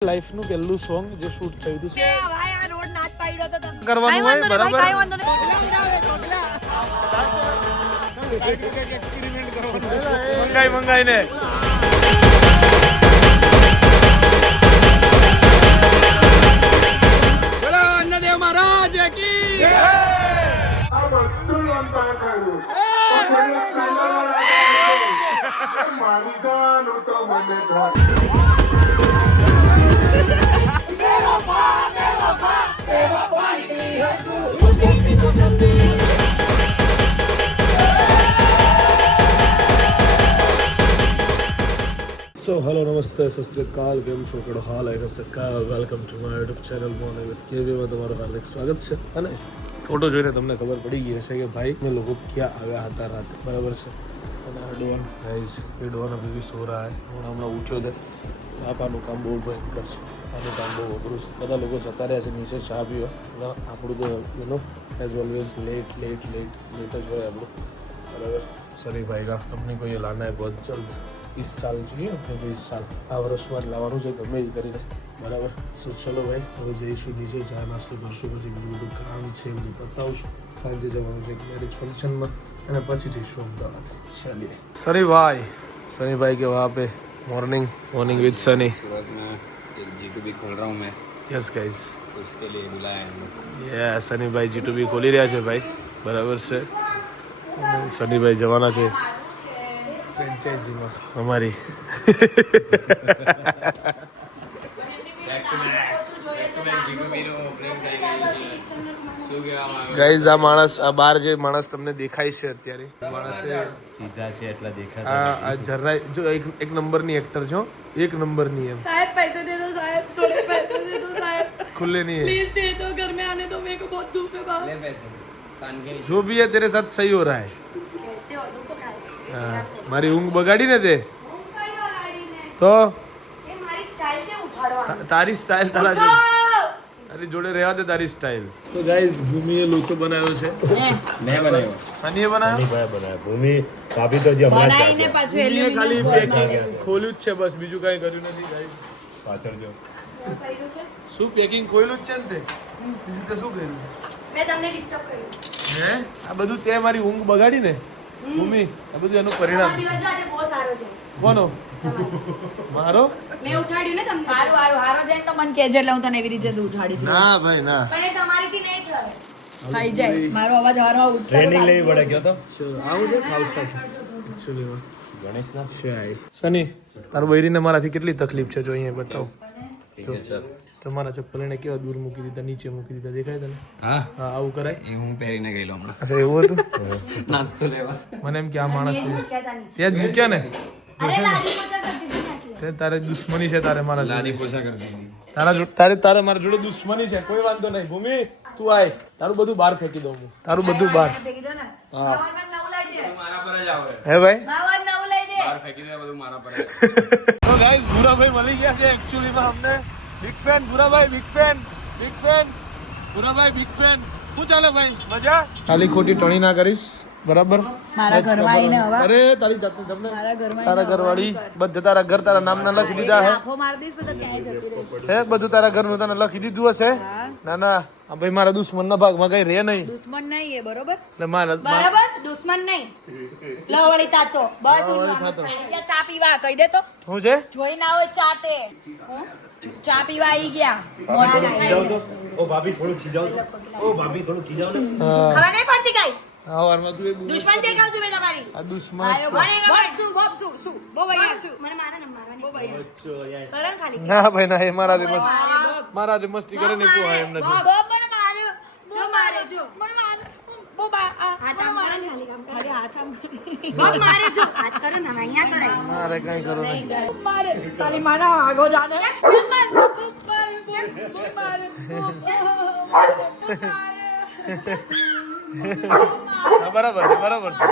Life નું પહેલું song જે શૂટ થયું હતું ભાઈ આ રોડ નાચ પાડ્યો તો તમે કરવાનું હોય બરાબર કાઈ વાંધો નહીં એક્સપેરિમેન્ટ કરવાનું મંગાઈને બોલો અન્નદેવ મહારાજ કી જય આ બધું લંબા કરું મારી જાન તો મને So hello namaste સસ્ત્રીકાલ કેમ છો કેડો હાલ આઈ સકા welcome to my YouTube channel morning with કેવી માં તમારું હાર્દિક સ્વાગત છે અને ફોટો જોઈને તમને ખબર પડી ગઈ હશે કે ભાઈ મેં લોકો ક્યાં આવ્યા હતા રાતે બરાબર છે અને ડોન ગાઈઝ એ ડોન અભી ભી સો રહા હે હમણાં ઉઠ્યો છે આપાનું કામ બહુ ભયંકર છે આનું કામ બહુ અઘરું છે બધા લોકો જતા રહ્યા છે નીચે ચા પીવા આપણું તો you know as always late જ હોય આપણું બરાબર સરી ભાઈ કા अपने को ये लाना है बहुत जल्द इस साल જોઈએ આપણે તો इस साल આ વર્ષમાં જ લાવવાનું છે ગમે એ કરીને બરાબર સો ચલો ભાઈ હવે જઈશું નીચે ચા નાસ્તો કરશું પછી બધું કામ છે બધું પતાવશું સાંજે જવાનું છે મેરેજ ફંક્શનમાં અને પછી જઈશું અમદાવાદ ચલીએ सनी भाई के वहाँ पे मॉर्निंग विद सनी सूरत में एक G2B खोल रहा हूँ मैं यस गाइस उसके लिए बुलाया है ये सनी भाई G2B खोली રહ્યા છે ભાઈ બરાબર છે સની ભાઈ જવાના છે ફ્રેન્ચાઇઝીમાં અમારી ગાઈઝ આ માણસ આ બાર જે માણસ તમને દેખાય છે અત્યારે માણસ સીધા છે એટલા દેખાતા આ જરાય જો એક નંબરની એક્ટર છો એક નંબરની એમ साहब पैसे दे दो साहब थोड़े पैसे दे दो साहब खुले नहीं है प्लीज दे दो घर में आने दो मेरे को बहुत धूप है बाहर ले पैसे कान के जो भी है तेरे साथ सही हो रहा है कैसे ऑर्डर को खाए हाँ, મારી ઊંઘ બગાડી ને તે હું કઈ વગાડી ને તો એ મારી સ્ટાઇલ છે ઉઠાડવાની તારી સ્ટાઇલ તારા તારી જોડે રહેવા દે તારી સ્ટાઇલ તો ગાઈઝ ભૂમિએ લોચો બનાવ્યો છે मैं बनाया સનીએ બનાવ્યો બનાય ભૂમિ કાપી તો જે હમણાં જ બનાવીને પાછું ભૂમિએ ખાલી પેકિંગ ખોલ્યું જ છે બસ બીજું કાંઈ કર્યું નથી ગાઈઝ પાછળ જો કર્યું છે શું પેકિંગ ખોલ્યું જ છે ને તે બીજું તે શું કર્યું મેં તમને ડિસ્ટર્બ કર્યું હે આ બધું તે મારી ઊંઘ બગાડી ને ભૂમિ આ બધું એનું પરિણામ તમારો દિવસ આજે બહુ સારો છે કોનો મારો મેં ઉઠાડ્યું ને તમને હારો જાય તો મને કહેજે એટલે હું તને એવી રીતે ઉઠાડીશ ના ભાઈ ના પણ એ તમારીથી નહીં થાય થઈ જાય મારો અવાજ હારમાં ઉઠતો ટ્રેનિંગ લેવી પડે ગયો તો આવું છે ખાવસા છે એકચ્યુઅલીમાં ગણેશના સની તારું બૈરીને મારાથી કેટલી તકલીફ છે જો અહીંયા બતાવો ठीक है चल તમારા ચપ્પલ એને કેવા દૂર મૂકી દીધા નીચે મૂકી દીધા દેખાય તને हाँ હા આવું કરાય ये हूँ પહેરીને ગયેલો હમણાં અચ્છા એવું હતું નાસ્તો લેવા મને એમ કે આ માણસ કહેતા નીચે ત્યાં જ મૂક્યા ને અરે લાજી પોચા કરી દીધી ને એટલે તે તારે દુશ્મની છે તારે મારા લાદી જોડે. પોછા કરી દીધી તારે મારા જોડે દુશ્મની છે કોઈ વાંધો નહીં ભૂમિ તું આય તારું બધું બહાર ફેંકી દઉં હું તારું બધું બહાર ફેંકી દો ને હા. નવું લઈ દે મારા પર જ આવે હે ભાઈ નવું લઈ દે બહાર ફેંકી દે બધું મારા પર જ તો ગાઈસ ભૂરાભાઈ મળી ગયા છે એકચ્યુઅલીમાં અમને big fan Bhurabhai big fan Bhurabhai big fan શું ચાલે ભાઈ મજા ખાલી ખોટી ટણી ના કરીશ બરાબર મારા ઘરમાં આવીને હવે અરે તારી જાતને તમને મારા ઘરમાં તારા ઘરવાળી બધા તારા ઘર તારા નામના લખી દીધા હે આંખો મારી દઈશ તો ક્યાંય જતી રહી હે બધું તારા ઘરનું તને લખી દીધું હશે ના આ ભાઈ મારા દુશ્મનના ભાગમાં કઈ રહે નહીં દુશ્મન નહીં એ બરોબર એટલે મારા બરાબર દુશ્મન નહીં લવળી તાતો બસ ચા પીવા કહી દે તો શું છે જોઈ ના હોય ચા તે ચા પીવા આવી ગયા મોઢું ખાઈને. ઓ ભાભી થોડું ખીજાવ ને ખબર નહીં પડતી કઈ હા વારમાં તું એક દુશ્મન દેખાવ છું મેં તમારી આ દુશ્મન આયો શું બહુ ભૈયા શું મને મારે ને મારવાની બહુ ભૈયા કરણ ખાલી ના ભાઈ ના એ મારાથી મસ્તી કરે ને કોઈ એમ નથી મને માર્યો બહુ મારે જો મને મારે બહુ હાથ આમ મારે ખાલી કામ કરે હાથ આમ બહુ મારે જો હાથ કરે ને અહીંયા કરે મારે કઈ કરો નહીં મારે તારી મારા આગો જાને હા, બરાબર છે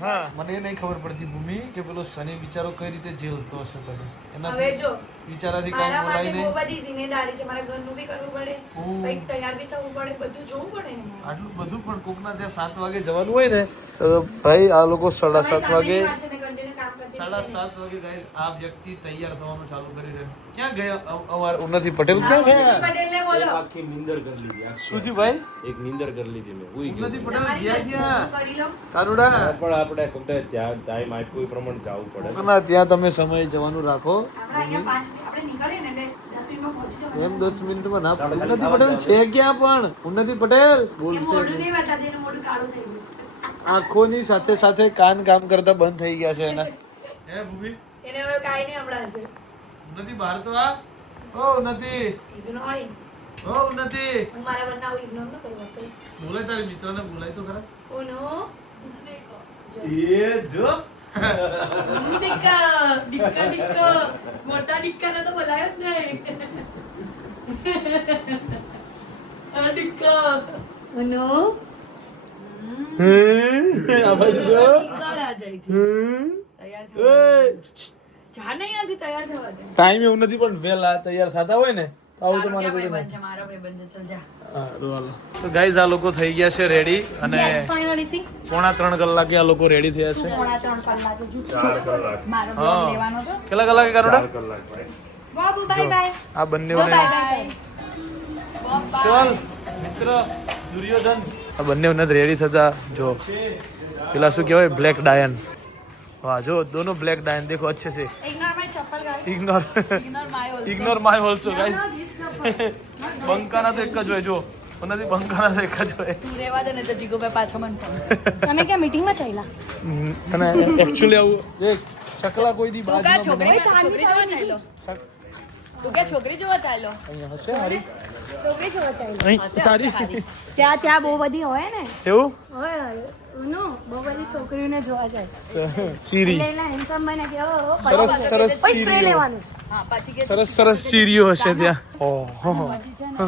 હા મને એ નહીં ખબર પડતી ભૂમિ કે પેલો શનિ બિચારો કઈ રીતે ઝેલતો હશે તને હવે એનાથી જો બિચારાથી કઈ મારા બોલાય માટે બહુ નહીં બધી જિમ્મેદારી છે મારા ઘરનું બી કરવું પડે કંઈક તૈયાર બી થવું પડે બધું જોવું પડે ને મારે. આટલું બધું પણ કોકના ત્યાં 7 વાગે જવાનું હોય ને તો ભાઈ આ લોકો 7:30 વાગે મેં continue કામ કરતી 7:30 વાગે ગાઈસ આ વ્યક્તિ તૈયાર થવાનું ચાલુ કરી રહ્યો. ક્યાં ગયા અમાર ઉન્નતિ પટેલ ક્યાં ગયા? પટેલને બોલો. આખી નીંદર કરી લીધી આખી. સુજી ભાઈ એક નીંદર કરી લીધી મેં ઉઈ ગયો ઉન્નતિ પટેલ ગયા ક્યાં? કરી લો. કાનુડા પણ આપણે કોકતે ત્યાં ટાઈમ આપ્યો એ પ્રમાણે જવું પડે. કોકના ત્યાં તમે સમય જવાનું રાખો. આપણે અહીંયા 5 મિનિટ આપણે નીકળીએ ને એટલે 10 મિનિટમાં પહોંચી જવાનું. એમ 10 મિનિટમાં ના ઉન્નતિ પટેલ છે ક્યાં પણ? ઉન્નતિ પટેલ એ બોલશે મોઢું નહીં બતાવતી, એનું મોઢું કાળું થઈ ગયું છે. આંખોની સાથે સાથે કાન કામ કરતા બંધ થઈ ગયા છે એના. હે ભૂમિ એને હવે કાંઈ નહીં હમણાં હશે. ઉન્નતિ બહાર તો આ. ઓ ઉન્નતિ, Ignoring. ઓ ઉન્નતિ. હું મારા બંને આવું ignore ન કરું બાપરે. બોલાય તારી મિત્રને બોલાય તો ખરા. Oh no. એ જો ડિક્કા. મોટા ડિક્કાને તો બોલાયો જ નહીં. આ ડિક્કા. Oh no. આ બાજુ જો. નીકળ્યા જઈથી. તૈયાર થવા દે. જા નહીં અહીંયાથી તૈયાર થવા દે. ટાઈમે એવું નથી પણ વહેલા તૈયાર થતા હોય ને તો આવું તારો તમારે ક્યાં કોઈ ભાઈબંધ છે? મારો ભાઈબંધ છે. ચલ જા. તો ગાઈઝ આ લોકો થઈ ગયા છે રેડી અને Yes, finally see. 2.5 કલાકે આ લોકો રેડી થયા છે. 3.5 કલાકે જુઠ. 4 કલાક મારો હા. બ્લોગ લેવાનો છો. કેટલા કલાકે કરોડા? 4 કલાક ભાઈ. Babu bye bye. આ બંને બાય બાય. ચલ મિત્ર દુર્યોધન આ બંને રેડી થતા જો પેલા શું કહેવાય બ્લેક ડાયન. વાહ જો દોનો બ્લેક ડાયન देखो अच्छे से Ignore my chappal guys. Ignore Ignore my also. Ignore my also guys. બંકાના તો એક જ હોય જો ઓનાથી બંકાના તો એક જ હોય. તું રેવા દે ને તો જીગુભાઈ પાછા મન તમે ક્યાં મીટિંગમાં ચાલ્યા? અને એકચ્યુઅલી આવું એક ચકલા કોઈ દી તું કા બાજુ છોકરી જોવા ચાલ્યો? તું કે છોકરી જોવા ચાલ્યો? અહીંયા હશે હારી છોકરી જોવા ચાલ્યો. અહીં તારી ત્યાં બહુ બધી હોય ને. એવું હોય નો બહુ બધી છોકરીઓને જોવા જાય. ચીરી એટલે એના હેન્ડસમ બને કે ઓ સરસ સરસ પછી સ્પ્રે ચીરીઓ લેવાનું. હા પાછી કે સરસ ચીરીઓ હશે ત્યાં. ઓહો પછી છે ને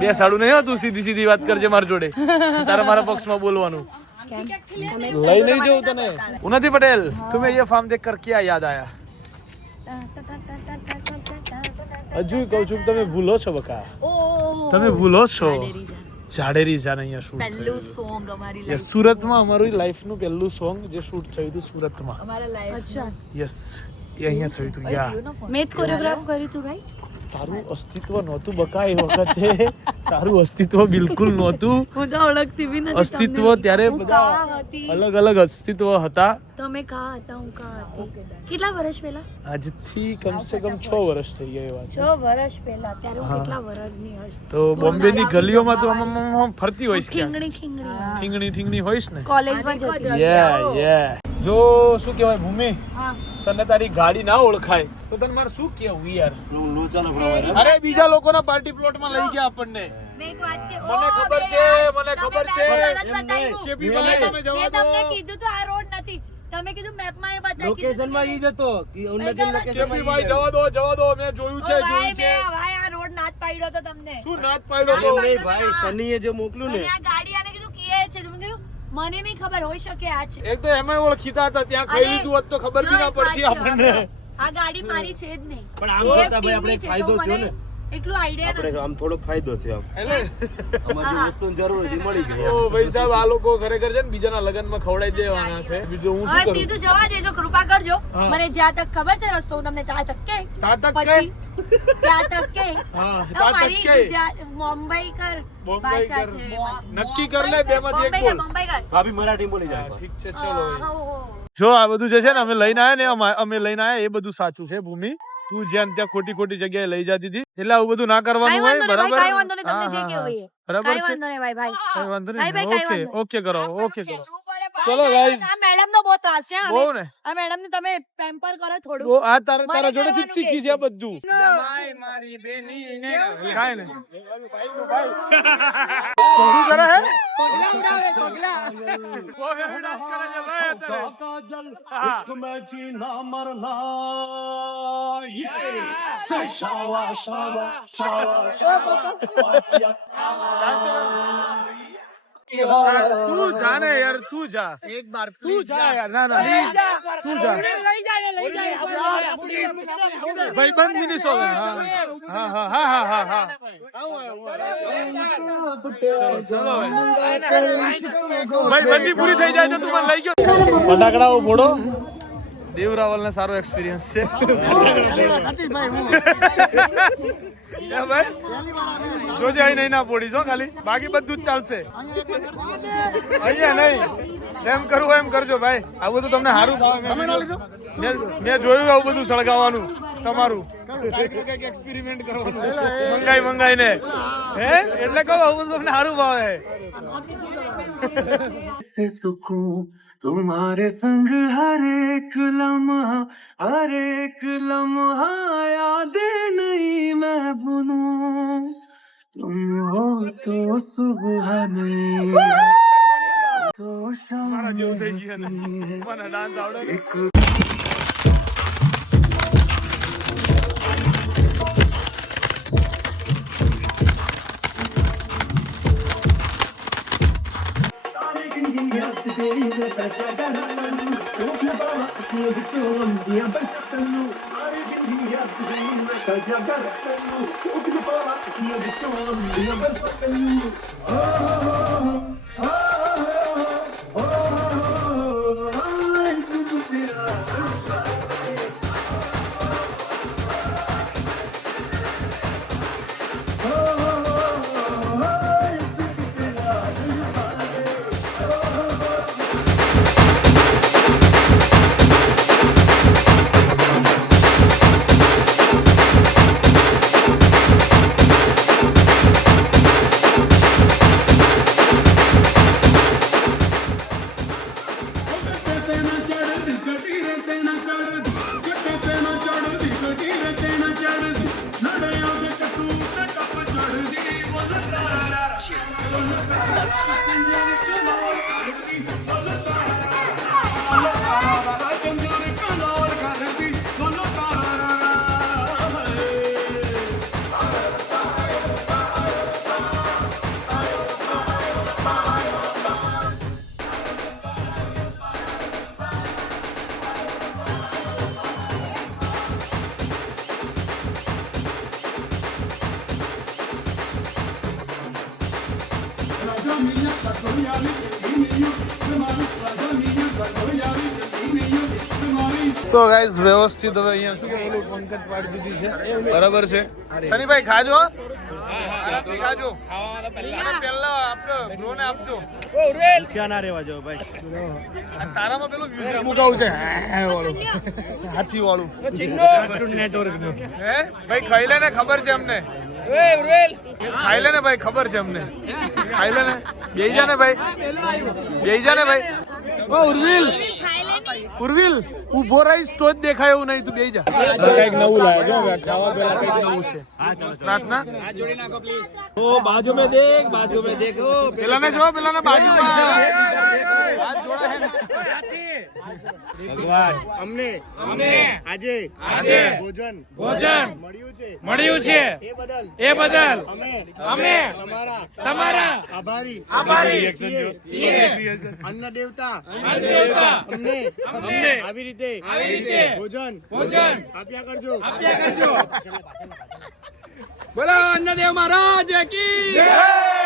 બે સાડું નહીં હતું સીધી વાત કરજે મારા જોડે તારા મારા પક્ષમાં બોલવાનું લઈ નહીં જવું તને. ઉન્નતિ પટેલ तुम्हें ये फार्म देखकर क्या याद आया? હજુ કહું છું તમે ભૂલો છો બકા. તમે ભૂલો છો જાડેરી જાન અહીંયા શૂટ પહેલું સોંગ અમારી યસ સુરતમાં અમારું લાઈફનું પહેલું સોંગ જે શૂટ થયું હતું સુરતમાં. અમારા લાઈફ અચ્છા યસ એ અહીંયા થયું હતું યા. મેં કોરિયોગ્રાફ કર્યું હતું રાઈટ. તારું અસ્તિત્વ નહોતું બકા એ વખતે તારું અસ્તિત્વ બિલકુલ નહોતું. હું તો ઓળખતી બી નથી અસ્તિત્વ ત્યારે બધા અલગ અલગ અસ્તિત્વ હતા. તમે કા હતા હું કા હતી. કેટલા વર્ષ પહેલા? આજથી કમસે કમ 6 વર્ષ થઈ ગયા એ વાત. 6 વર્ષ પહેલા ત્યારે હું કેટલા વર્ષની હશે. તો બોમ્બેની ગલીઓમાં તો આમ ફરતી હોઈશ ક્યાં ઠીંગણી ઠીંગણી હોઈશ ને. કોલેજમાં જતી. યે જો શું કહેવાય ભૂમિ હા તને તારી ગાડી ના ઓળખાય તો તને મારે શું કેવું યાર. લોચાનો પ્રમાણ અરે બીજા લોકોના પાર્ટી પ્લોટમાં લઈ ગયા આપણને. મેં એક વાત કે મને ખબર છે કેપી ભાઈ તમે જવા દો. તમને કીધું તો આ રોડ નથી. તમે કીધું મેપમાં એ બતાવી લોકેશન માં ઈ જતો કે ઉન્નતિ લોકેશન કેપી ભાઈ જવા દો મેં જોયું છે ભાઈ ભાઈ આ રોડ નાચ પાડ્યો તો તમને. શું નાચ પાડ્યો તો ભાઈ સનીએ જે મોકલ્યું ને અને આ ગાડી આને કીધું કીએ છે તો મેં કીધું મને નહીં ખબર હોઈ શકે આ છે. એક તો એમાં ઓળખીતા હતા ત્યાં ખાઈ લીધું હોત તો ખબર બી ના પડતી આપણને. આ ગાડી મારી છે જ નહીં. પણ આમ જોતા ભાઈ આપણે ફાયદો થયો ને. એટલું આઈડિયા આપણે આમ થોડોક ફાયદો થયો એટલે અમારે જે વસ્તુની જરૂર હતી મળી ગઈ ઓ ભાઈ સાહેબ આ લોકો ખરેખર છે ને બીજાના લગ્નમાં ખવડાવી દેવાના છે. બીજું હું શું હવે કરું? સીધું જવા દેજો કૃપા કરજો. હા. મને જ્યાં તક ખબર છે રસ્તો હું તમને ત્યાં તક કે ત્યાં તક પછી ત્યાં તક કે હા તો ત્યાં મારી તક કે મુંબઈ કર બોમ્બઈ ભાષા કર. છે નક્કી કર લે બેમાંથી એક બોલ. મુંબઈ કર ભાભી મરાઠી બોલી જાય ઠીક છે ચલો હા, જો આ બધું જે છે ને અમે લઈને આયા ને અમે લઈને આયા એ બધું સાચું છે ભૂમિ. તું જ્યાં ત્યાં ખોટી જગ્યાએ લઈ જતી હતી એટલે આવું બધું ના કરવાનું હોય બરાબર. કાઈ વાંધો નહીં તમને જે હા, કેવું હા, હોય બરાબર કાઈ છે. વાંધો નહીં ભાઈ ભાઈ કઈ વાંધો ભાઈ, નહીં કાઈ વાંધો ઓકે કરો. ચલો ચલો guys. આ મેડમ નો બહુ ત્રાસ છે બહુ ને આ મેડમ ને તમે પેમ્પર કરો થોડું બહુ આ તારા મને જોડેથી જ કરવાનું શીખી કે છે આ બધું કાંઈ નહીં થોડું કરે હે इश्क में जीना मरना ये से शावा शावा તું જાને યાર તું જા એક બાર તું જા યાર ના તું જા ભાઈ બંધ મિનિટ હો ગए હા ચલો ભાઈ બંદી પૂરી થઈ જાય તો તું મને લઈ ગયો ફટાકડાઓ ફોડો દેવરાવલ ને સારો એક્સપિરિયન્સ છે એ ભાઈ જોજે અહીં નહીં ના પોડીશ હો ખાલી બાકી બધું જ ચાલશે અહીંયા નહીં એમ કરવું એમ કરજો ભાઈ આવું બધું તમને સારું ભાવે મેં જોયું આવું બધું સળગાવવાનું તમારું કઈક એક્સપેરિમેન્ટ કરવાનું મંગાઈ ને હે એટલે કહું આવું બધું તમને સારું ભાવે से सुकून तुम्हारे संग हर एक लम्हा यादें नहीं मैं भूलूं तुम हो तो सुबह में तो शाम મારા જેવું થઈ ગયું ને મને ડાન્સ આવડે ને. સો ગાઈઝ વ્યવસ્થિત હવે અહીંયા શું કે ઓલું પંકજ પાડી દીધી છે બરાબર છે શનિભાઈ ખાજો આરામથી ખાજો પહેલા આપણે બ્રોને આપજો ક્યાં ના રહેવા જાવ ભાઈ તારામાં પેલું મ્યુઝિક મુકાવું છે વાળું હાથી વાળું નેટવર્ક હે ભાઈ ખાઈ લે ને ખબર છે અમને ખાઈ લે ને ભાઈ ખબર છે અમને ખાઈ લે ને બેહી જા ને ભાઈ ઓ ઉર્વિલ ઉભો રહીશ તો જ દેખાય એવું નહીં તું બેહી જા કઈક નવું લાવે જો ખાવા પહેલા કઈક નવું છે પ્રાર્થના ઓ બાજુ में देखो પેલા ને જો પેલા ને બાજુમાં હાથ જોડા હે ભગવાન અમને આજે ભોજન મળ્યું છે એ બદલ અમે તમારા આભારી છીએ અન્ન દેવતા અમને આવી રીતે ભોજન આપ્યા કરજો બોલો અન્નદેવ મહારાજ કી જય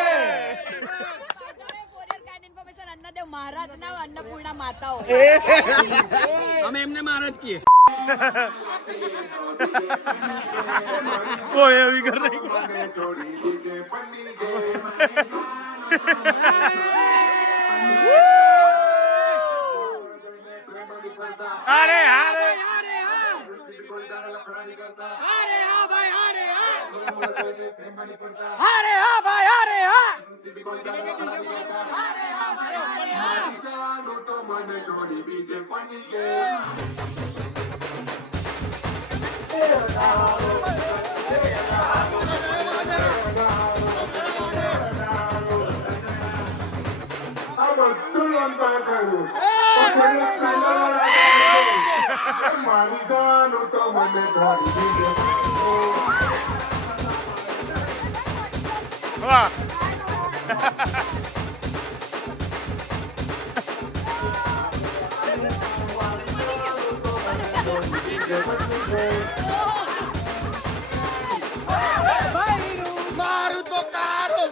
અન્નદેવ મહારાજ ના અન્નપૂર્ણા માતાઓ અમે એમને મહારાજ કીએ કોઈ એવી કર નહીં અરે અરે વાહ મારું તો કારો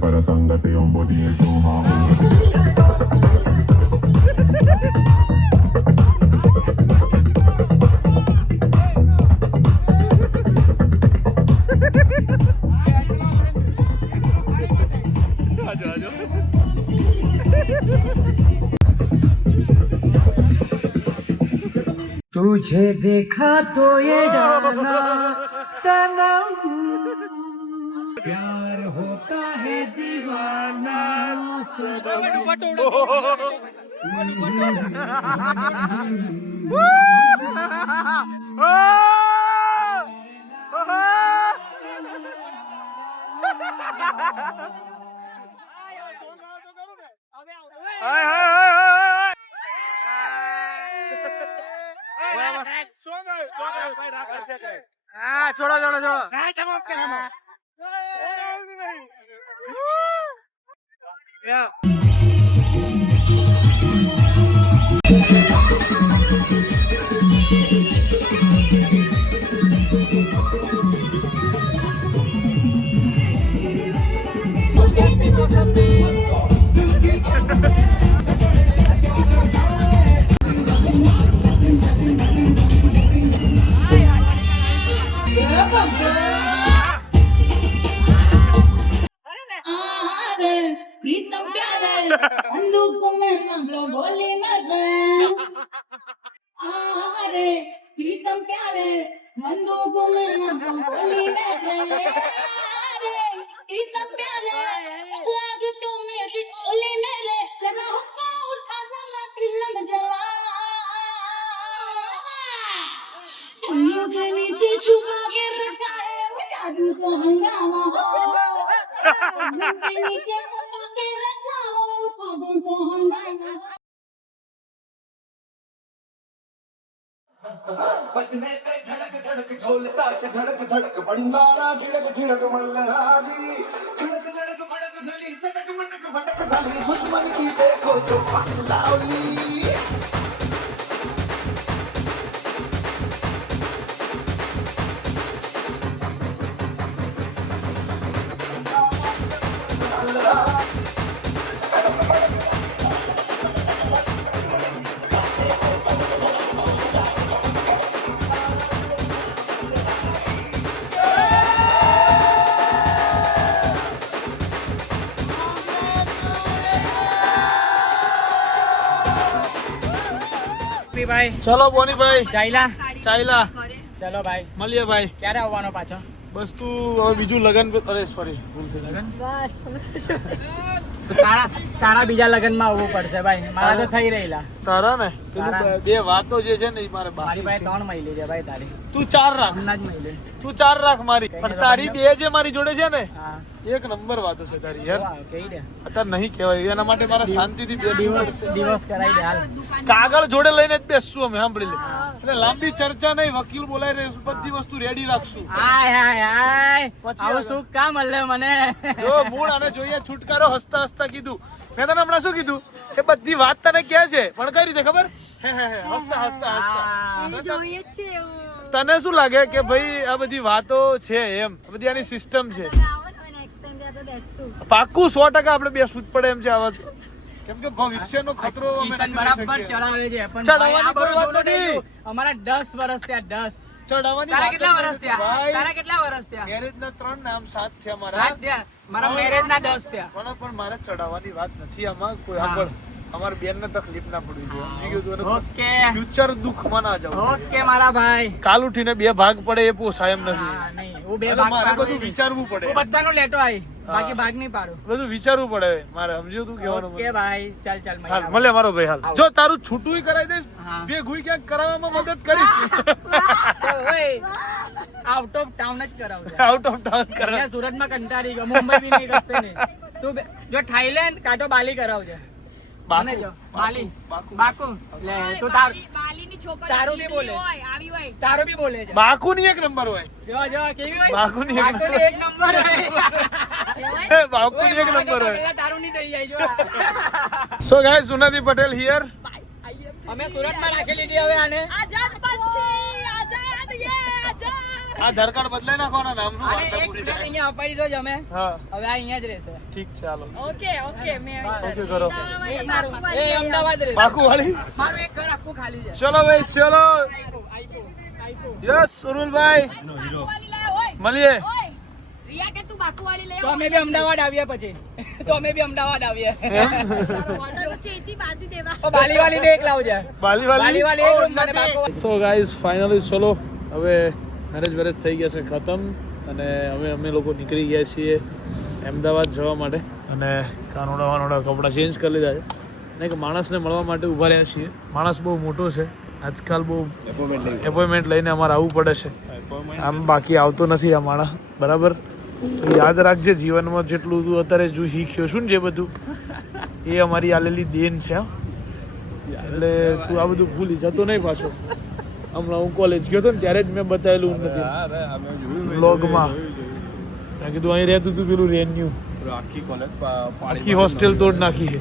para sangate on body and so तुझे देखा तो ये जाना सनम प्यार होता है दीवाना छोड़ो छोड़ो छोड़ो प्रीतम प्यारे बंदूक में हम लोग गोली मारते अरे प्रीतम प्यारे बंदूक में हम लोग गोली मारते अरे प्रीतम प्यारे आज तुम मेरी गोली मेरे लगा हुक्का उठा सारा तिलक जला उंगलियों के नीचे छुपा के रखा है वो जादू को हंगामा हो के नीचे छुपा के रखा हो पागल को हंगामा बजने ते धड़क धड़क ढोल ताश धड़क धड़क भंडारा झिड़क झिड़क मल्हारी धड़क धड़क भड़क झली तड़क मटक फटक झली दुश्मन की देखो जो फाट लावली ભાઈ ચલો બોની ભાઈ ચાઈલા ચાઈલા ચલો ભાઈ મળીએ ભાઈ ક્યારે આવવાનો પાછો બસ તું હવે બીજું લગન અરે સોરી ભૂલ થઈ ગઈ. બસ તારા બીજા લગ્નમાં આવવું પડશે ભાઈ, મારા તો થઈ રહેલા. તારા ને પેલું તારા. બે વાતો જે છે ને એ મારે મારી બાકી પાસે છે. 3 મહિલી છે ભાઈ તારી. તું 4 રાખ, હમણાં જ મહિલી. તું 4 રાખ મારી. પણ તારી બે જે મારી જોડે છે ને હા એક નંબર વાતો છે તારી યાર. વાહ, કહી દે. અત્યારે નહીં કહેવાય, એના માટે મારા શાંતિથી બેસવું પડશે. દિવસ કરાવી દે હાલ. કાગળ જોડે લઈને જ બેસશું અમે, સાંભળી લે. એટલે લાંબી ચર્ચા નહીં, વકીલ બોલાય રહે, બધી વસ્તુ રેડી રાખશું. હાય હાય હાય, પછી આવું આગળ. સુખ કામ મળે મને. જો મૂળ આને જોઈએ છુટકારો, હસતા હસતા કીધું. મેં તને હમણાં શું કીધું કે બધી વાત તને ક્યાં છે, પણ કઈ રીતે ખબર? હે હસતા હસતા હસતા. જોઈએ છે એવું. તને શું લાગે કે ભાઈ આ બધી વાતો છે એમ, આ બધી આની સિસ્ટમ છે? તમે આવો ને નેક્સ્ટ ટાઈમ આપણે બેસશું. પાક્કું 100% આપણે બેસવું જ પડે એમ છે આ વાત. કેમ કે ભવિષ્યનો ખતરો અમે કિશન નથી બરાબર લઈ શકીએ. ચડાવે છે પણ ચડાવવાની ભાઈ, આ કોઈ બધું વાત જોડે નથી. થઈ ગયું. અમારા 10 વર્ષ થયા 10. ચડાવવાની તારા વાત કેટલા જ વર્ષ નથી થયા? ભાઈ. તારા કેટલા વર્ષ થયા? મેરેજના 3 નામ 7 થયા મારા. 7 થયા. મારા મેરેજ ના 10 થયા. પણ મારે ચડાવવાની વાત નથી આમાં કોઈ. હા. આગળ અમારી બેનને તકલીફ ના પડવી જોઈએ, સમજી ગયો તું? ઓકે ફ્યુચર દુઃખમાં ના જાવ. ઓકે મારા ભાઈ. કાલ ઉઠીને 2 ભાગ પડે એ પોસાય એમ નથી. હા, નહીં, હું બે અને ભાગ મારે પાડું બધું નહીં. વિચારવું પડે. હું બધાનું લેતો આવી, બાકી ભાગ નહીં પાડું. બધું વિચારવું પડે મારે, સમજ્યો તું કહેવાનું? ઓકે ભાઈ, ચાલ ચાલ હાલ મહિના. મળે મારો ભાઈ. હાલ જો તારું છૂટું કરાવી દઈશ, હા. ભેગું ક્યાંક કરાવવામાં મદદ કરીશ. આઉટ ઓફ ટાઉન જ કરાવજે. આઉટ ઓફ ટાઉન કરાવ. અહીંયા સુરતમાં કંટાળી ગયો, મુંબઈ બી નહીં કશે નહીં. તું જો થાઈલેન્ડ કાં તો બાલી કરાવજે. મને જો બાલી બાકુ લે તું બાલીની છોકરી તારું બી બોલે. હોય આવી હોય. તારું બી બોલે છે. બાકુની એક નંબર હોય. જો જો કેવી હોય? બાકુની એક બાકુની એક નંબર હોય. બાકુની એક નંબર હોય. પેલા તારું નહીં થઈ જાય જો. So guys, Sunadi Patel here. અમે સુરતમાં રાખી લીધી હવે આને. આઝાદ પંછી આઝાદ યે આઝાદ. આ આધાર કાર્ડ બદલાઈ નાખવાના નામનું. આને વાર્તા એક પૂરી મિનિટ અહીંયા અપાઈ દીધો જ અમે. હા હવે આ અહીંયા જ રહેશે. ઠીક છે, હાલો. ઓકે ઓકે મેં ઓકે કરો. એ મારું એ અમદાવાદ રહેશે. બાકુ વાળી. મારું એક ઘર આખું ખાલી છે. ચલો ભાઈ, ચલો. આપ્યું. યસ સુરુલભાઈ, બાકુવાલી લાય હોય મળીએ. ઓય રિયા કે તું બાકુવાલી લે તો અમે બી અમદાવાદ આવીએ પછી. તો અમે બી અમદાવાદ આવીએ. ચેતી બાંધી દેવા. ઓ બાલીવાલી બે એક લાવજે. બાલીવાલી. બાલીવાલી એક રૂમ મને બાકો. સો ગાઈઝ, ફાઇનલી ચલો હવે મેરેજ થઈ ગયા છે ખતમ, અને અમે લોકો નીકળી ગયા છીએ અમદાવાદ જવા માટે. અને કાનોડા કપડાં ચેન્જ કરી લીધા છે અને એક માણસને મળવા માટે ઊભા રહ્યા છીએ. માણસ બહુ મોટો છે, આજકાલ બહુ એપોઇન્ટમેન્ટ લઈને અમારે આવવું પડે છે. આમ બાકી આવતો નથી આ માણસ, બરાબર? તો યાદ રાખજે, જીવનમાં જેટલું તું અત્યારે જો શીખ્યો છું ને જે બધું, એ અમારી આલેલી દેન છે. હો. એટલે તું આ બધું ભૂલી જતો નહીં પાછો. હમણાં હું કોલેજ ગયો હતો ને ત્યારે જ મેં બતાવેલું નથી વ્લોગમાં. મેં કીધું અહીં રહેતું તું પેલું રેન્યુ, આખી કોલેજ આખી હોસ્ટેલ તોડ નાખી છે.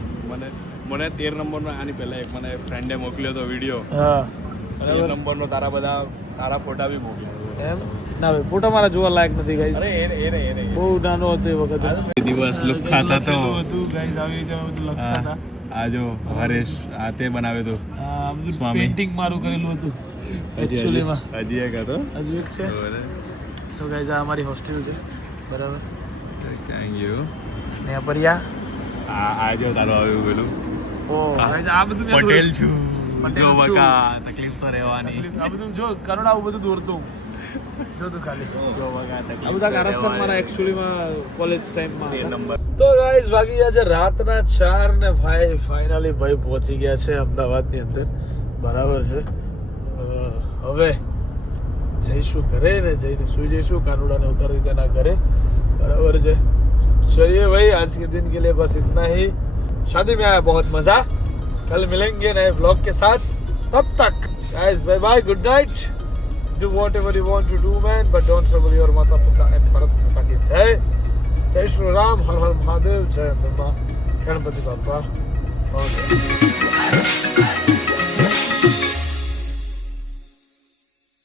મને 13 નંબરનો આની પહેલા એક મને ફ્રેન્ડે મોકલ્યો હતો વિડીયો. હા 13 નંબરનો તારા ફોટા બી મોકલ્યો. એમ ના ભાઈ, ફોટા મારા જોવા લાયક નથી ગાઈસ. અરે એ બહુ નાનો હતો એ વખતે. દિવસ લુક ખાતા તો હતું ગાઈસ, આવી રીતે અમે બધું લખતા હતા. આ જો હરેશ આ તે બનાવ્યો તો આ બધું સ્વામી. પેઇન્ટિંગ મારું કરેલું હતું એકચ્યુઅલીમાં. હજી એક હતો. હજુ એક છે. સો ગાઈસ, આ અમારી હોસ્ટેલ છે, બરાબર? Thank you. સ્નેહપરિયા. આ જો તારું આવ્યું પેલું ઓ ગાઈસ, આ બધું મેં પટેલ દોર્યું. છું પટેલ જો છું. બકા તકલીફ તો રહેવાની. આ બધું જો કરોડા આવું બધું દોરતો હું. જો તું ખાલી જો બકા આ તકલીફ બધા તો કારસ્તાન મારા રહેવાની. એકચ્યુઅલીમાં કોલેજ ટાઈમમાં 13 નંબર. તો ગાઈસ, બાકી આજે રાતના 4 ને ભાઈ ફાઇનલી ભાઈ પહોંચી ગયા છે અમદાવાદની અંદર, બરાબર છે? હવે જઈશું ઘરે ને જઈને સુઈ જઈશું, કાનુડાને ઉતારી તેના ઘરે, બराबर है? चलिए भाई, आज के दिन के लिए बस इतना ही. शादी में आया बहुत मजा. कल मिलेंगे नए ब्लॉग के साथ. तब तक guys, bye bye, good night. Do whatever you want to do, man, but don't trouble your mata pita and Bharat Mata ki jai. Jai Shri Ram, Har Har Mahadev, Jai Amma, Ganpati Bappa. Okay.